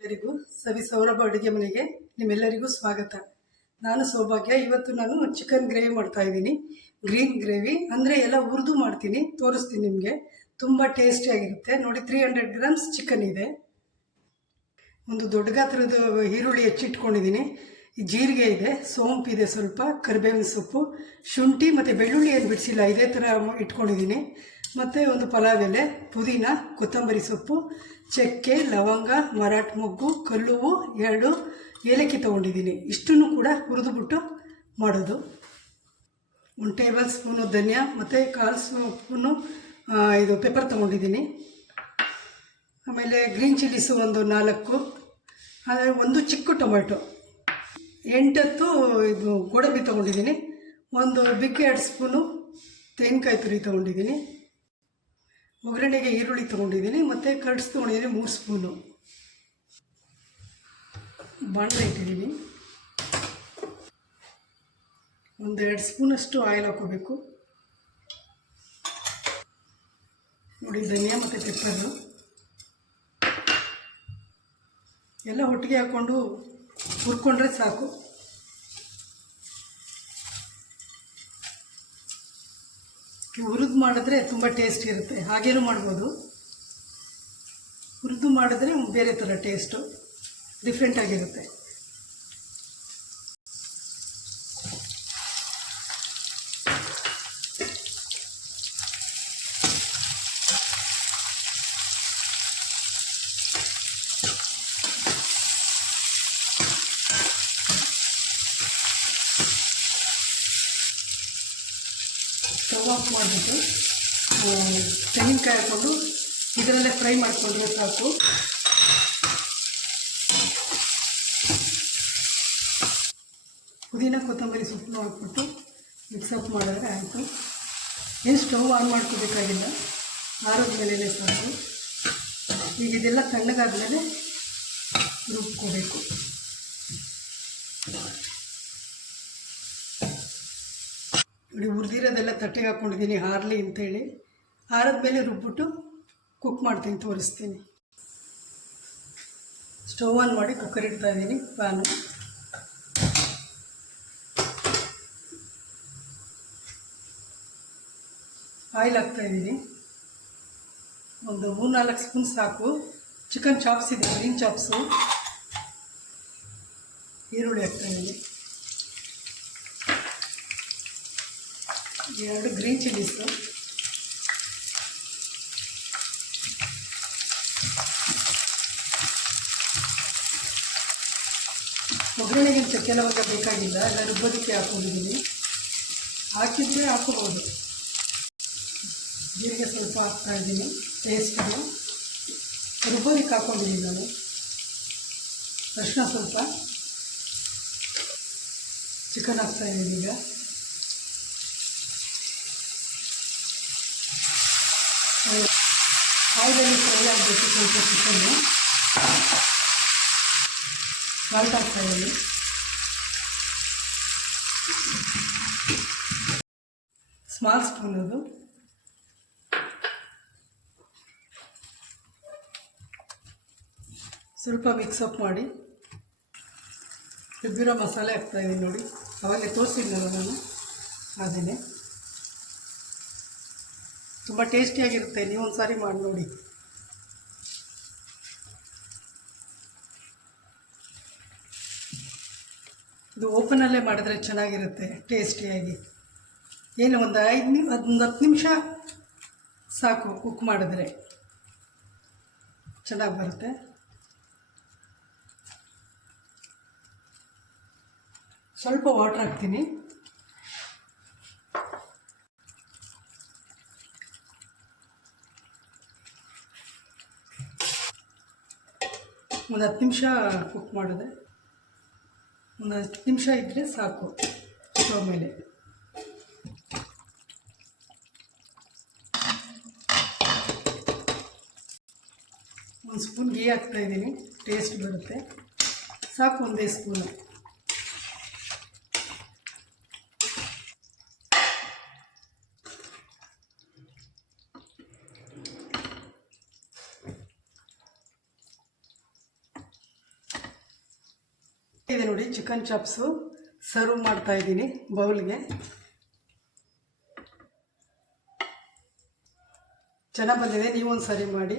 ಎಲ್ಲರಿಗೂ ಸವಿ ಸೌರಭ ಅಡುಗೆ ಮನೆಗೆ ನಿಮ್ಮೆಲ್ಲರಿಗೂ ಸ್ವಾಗತ. ನಾನು ಸೌಭಾಗ್ಯ. ಇವತ್ತು ನಾನು ಚಿಕನ್ ಗ್ರೇವಿ ಮಾಡ್ತಾ ಇದ್ದೀನಿ. ಗ್ರೀನ್ ಗ್ರೇವಿ ಅಂದರೆ ಎಲ್ಲ ಹುರಿದು ಮಾಡ್ತೀನಿ, ತೋರಿಸ್ತೀನಿ ನಿಮಗೆ. ತುಂಬ ಟೇಸ್ಟಿಯಾಗಿರುತ್ತೆ. ನೋಡಿ, 300 ಗ್ರಾಮ್ಸ್ ಚಿಕನ್ ಇದೆ. ಒಂದು ದೊಡ್ಡ ಗಾತ್ರದ ಈರುಳ್ಳಿ ಹೆಚ್ಚಿಟ್ಕೊಂಡಿದ್ದೀನಿ. ಜೀರಿಗೆ ಇದೆ, ಸೋಂಪಿದೆ, ಸ್ವಲ್ಪ ಕರಿಬೇವಿನ ಸೊಪ್ಪು, ಶುಂಠಿ ಮತ್ತು ಬೆಳ್ಳುಳ್ಳಿ ಏನು ಬಿಡಿಸಿಲ್ಲ, ಇದೇ ಥರ ಇಟ್ಕೊಂಡಿದ್ದೀನಿ. ಮತ್ತು ಒಂದು ಪಲಾವ್ ಎಲೆ, ಪುದೀನ, ಕೊತ್ತಂಬರಿ ಸೊಪ್ಪು, ಚಕ್ಕೆ, ಲವಂಗ, ಮರಾಠ ಮೊಗ್ಗು, ಕಲ್ಲುವು, 2 ಏಲಕ್ಕಿ ತೊಗೊಂಡಿದ್ದೀನಿ. ಇಷ್ಟನ್ನು ಕೂಡ ಹುರಿದುಬಿಟ್ಟು ಮಾಡೋದು. 1 ಟೇಬಲ್ ಸ್ಪೂನು ಧನಿಯಾ ಮತ್ತು 1/4 ಸ್ಪೂನು ಇದು ಪೆಪ್ಪರ್ ತೊಗೊಂಡಿದ್ದೀನಿ. ಆಮೇಲೆ ಗ್ರೀನ್ ಚಿಲ್ಲೀಸು ಒಂದು 4, ಆದರೆ ಒಂದು ಚಿಕ್ಕ ಟೊಮೆಟೊ, 8 ಇದು ಗೋಡಂಬಿ ತೊಗೊಂಡಿದ್ದೀನಿ. ಒಂದು ಬಿಗ್ 2 ಸ್ಪೂನು ತೆಂಗಿನಕಾಯಿ ತುರಿ ತೊಗೊಂಡಿದ್ದೀನಿ. ಒಗ್ಗರಣೆಗೆ ಈರುಳ್ಳಿ ತೊಗೊಂಡಿದ್ದೀನಿ ಮತ್ತು ಕರ್ಡ್ಸ್ ತೊಗೊಂಡಿದ್ದೀನಿ 3 ಸ್ಪೂನು. ಬಾಣಲೆ ಇಟ್ಟಿದ್ದೀನಿ. ಒಂದು 2 ಸ್ಪೂನಷ್ಟು ಆಯಿಲ್ ಹಾಕೋಬೇಕು. ನೋಡಿ, ಧನಿಯಾ ಮತ್ತು ಪೆಪ್ಪರು ಎಲ್ಲ ಒಟ್ಟಿಗೆ ಹಾಕ್ಕೊಂಡು ಹುರ್ಕೊಂಡ್ರೆ ಸಾಕು. ಹುರಿದು ಮಾಡಿದ್ರೆ ತುಂಬ ಟೇಸ್ಟ್ ಇರುತ್ತೆ. ಹಾಗೇನೂ ಮಾಡ್ಬೋದು. ಹುರಿದು ಮಾಡಿದ್ರೆ ಬೇರೆ ಥರ ಟೇಸ್ಟು, ಡಿಫ್ರೆಂಟಾಗಿರುತ್ತೆ. ಸ್ಟವ್ ಆಫ್ ಮಾಡಿಬಿಟ್ಟು ತೆಂಗಿನಕಾಯಿ ಹಾಕ್ಕೊಂಡು ಇದರಲ್ಲೇ ಫ್ರೈ ಮಾಡಿಕೊಂಡ್ರೆ ಸಾಕು. ಪುದೀನ ಕೊತ್ತಂಬರಿ ಸೊಪ್ಪು ಹಾಕ್ಬಿಟ್ಟು ಮಿಕ್ಸಪ್ ಮಾಡಿದ್ರೆ ಆಯಿತು. ಏನು ಸ್ಟವ್ ಆನ್ ಮಾಡ್ಕೋಬೇಕಾಗಿಲ್ಲ, ಆರೋದ ಮೇಲೆ ಸಾಕು. ಈಗ ಇದೆಲ್ಲ ತಣ್ಣಗಾದ್ಮೇಲೆ ರುಬ್ಕೋಬೇಕು. ನೋಡಿ, ಹುರಿದಿರೋದೆಲ್ಲ ತಟ್ಟೆಗೆ ಹಾಕ್ಕೊಂಡಿದ್ದೀನಿ ಹಾರಲಿ ಅಂತೇಳಿ. ಆರದ ಮೇಲೆ ರುಬ್ಬಿಟ್ಟು ಕುಕ್ ಮಾಡ್ತೀನಿ, ತೋರಿಸ್ತೀನಿ. ಸ್ಟವ್ ಆನ್ ಮಾಡಿ ಕುಕ್ಕರ್ ಇಡ್ತಾ ಇದ್ದೀನಿ. ಪ್ಯಾನು, ಆಯಿಲ್ ಹಾಕ್ತಾಯಿದ್ದೀನಿ. ಒಂದು 3-4 ಸ್ಪೂನ್ ಸಾಕು. ಚಿಕನ್ ಚಾಪ್ಸ್ ಇದೆ, ಗ್ರೀನ್ ಚಾಪ್ಸು. ಈರುಳ್ಳಿ ಹಾಕ್ತಾಯಿದ್ದೀನಿ. 2 ಗ್ರೀನ್ ಚಿಲ್ಲೀಸು, ಒಗ್ಗರಣೆಗೆ ಚಕ್ಕೆ ಲವಂಗ ಬೇಕಾಗಿಲ್ಲ, ಎಲ್ಲ ರುಬ್ಬೋದಕ್ಕೆ ಹಾಕ್ಕೊಂಡಿದ್ದೀನಿ. ಹಾಕಿದ್ರೆ ಹಾಕೋಬೋದು. ಜೀರಿಗೆ ಸ್ವಲ್ಪ ಹಾಕ್ತಾಯಿದ್ದೀನಿ ಟೇಸ್ಟನ್ನು. ರುಬ್ಬೋದಕ್ಕೆ ಹಾಕ್ಕೊಂಡಿದ್ದೀನಿ ನಾನು. ಅರಿಶಿನ ಸ್ವಲ್ಪ, ಚಿಕನ್ ಹಾಕ್ತಾಯಿದ್ದೀನಿ. ಈಗ ಆಯಿಲಲ್ಲಿ ಫ್ರೈ ಆಗಬೇಕು ಸ್ವಲ್ಪ ಚಿಕನ್ನು. ಸಾಲ್ಟ್ ಹಾಕ್ತಾಯಿದ್ದೀನಿ. ಸ್ಮಾಲ್ ಸ್ಪೂನ್ ಅದು. ಸ್ವಲ್ಪ ಮಿಕ್ಸಪ್ ಮಾಡಿ ರುಬ್ಬಿರೋ ಮಸಾಲೆ ಹಾಕ್ತಾಯಿದ್ದೀನಿ. ನೋಡಿ, ಅವಾಗಲೇ ತೋರಿಸಿದ್ನಲ್ಲ ನಾನು, ಅದನ್ನೇ. ತುಂಬ ಟೇಸ್ಟಿಯಾಗಿರುತ್ತೆ. ನೀವು ಒಂದು ಸಾರಿ ಮಾಡಿ ನೋಡಿ. ಇದು ಓಪನಲ್ಲೇ ಮಾಡಿದ್ರೆ ಚೆನ್ನಾಗಿರುತ್ತೆ, ಟೇಸ್ಟಿಯಾಗಿ. ಏನು ಒಂದು 10 ನಿಮಿಷ ಸಾಕು ಕುಕ್ ಮಾಡಿದ್ರೆ ಚೆನ್ನಾಗಿ ಬರುತ್ತೆ. ಸ್ವಲ್ಪ ವಾಟರ್ ಹಾಕ್ತೀನಿ. ಒಂದು 10 ನಿಮಿಷ ಕುಕ್ ಮಾಡಿದೆ. ಒಂದು 10 ನಿಮಿಷ ಇದ್ದರೆ ಸಾಕು. ಸ್ಟವ್ ಮೇಲೆ ಒಂದು ಸ್ಪೂನ್ ಗೀ ಹಾಕ್ತಾಯಿದ್ದೀನಿ, ಟೇಸ್ಟ್ ಬರುತ್ತೆ. ಸಾಕು, 1 ಸ್ಪೂನು. ಇದೆ ನೋಡಿ ಚಿಕನ್ ಚಾಪ್ಸು ಸರ್ವ್ ಮಾಡ್ತಾ ಇದ್ದೀನಿ ಬೌಲ್ಗೆ. ಚೆನ್ನಾಗಿ ಬಂದಿದೆ. ನೀವೊಂದು ಸರಿ ಮಾಡಿ,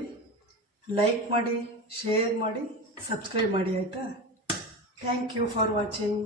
ಲೈಕ್ ಮಾಡಿ, ಶೇರ್ ಮಾಡಿ, ಸಬ್ಸ್ಕ್ರೈಬ್ ಮಾಡಿ ಆಯಿತಾ. Thank you for watching.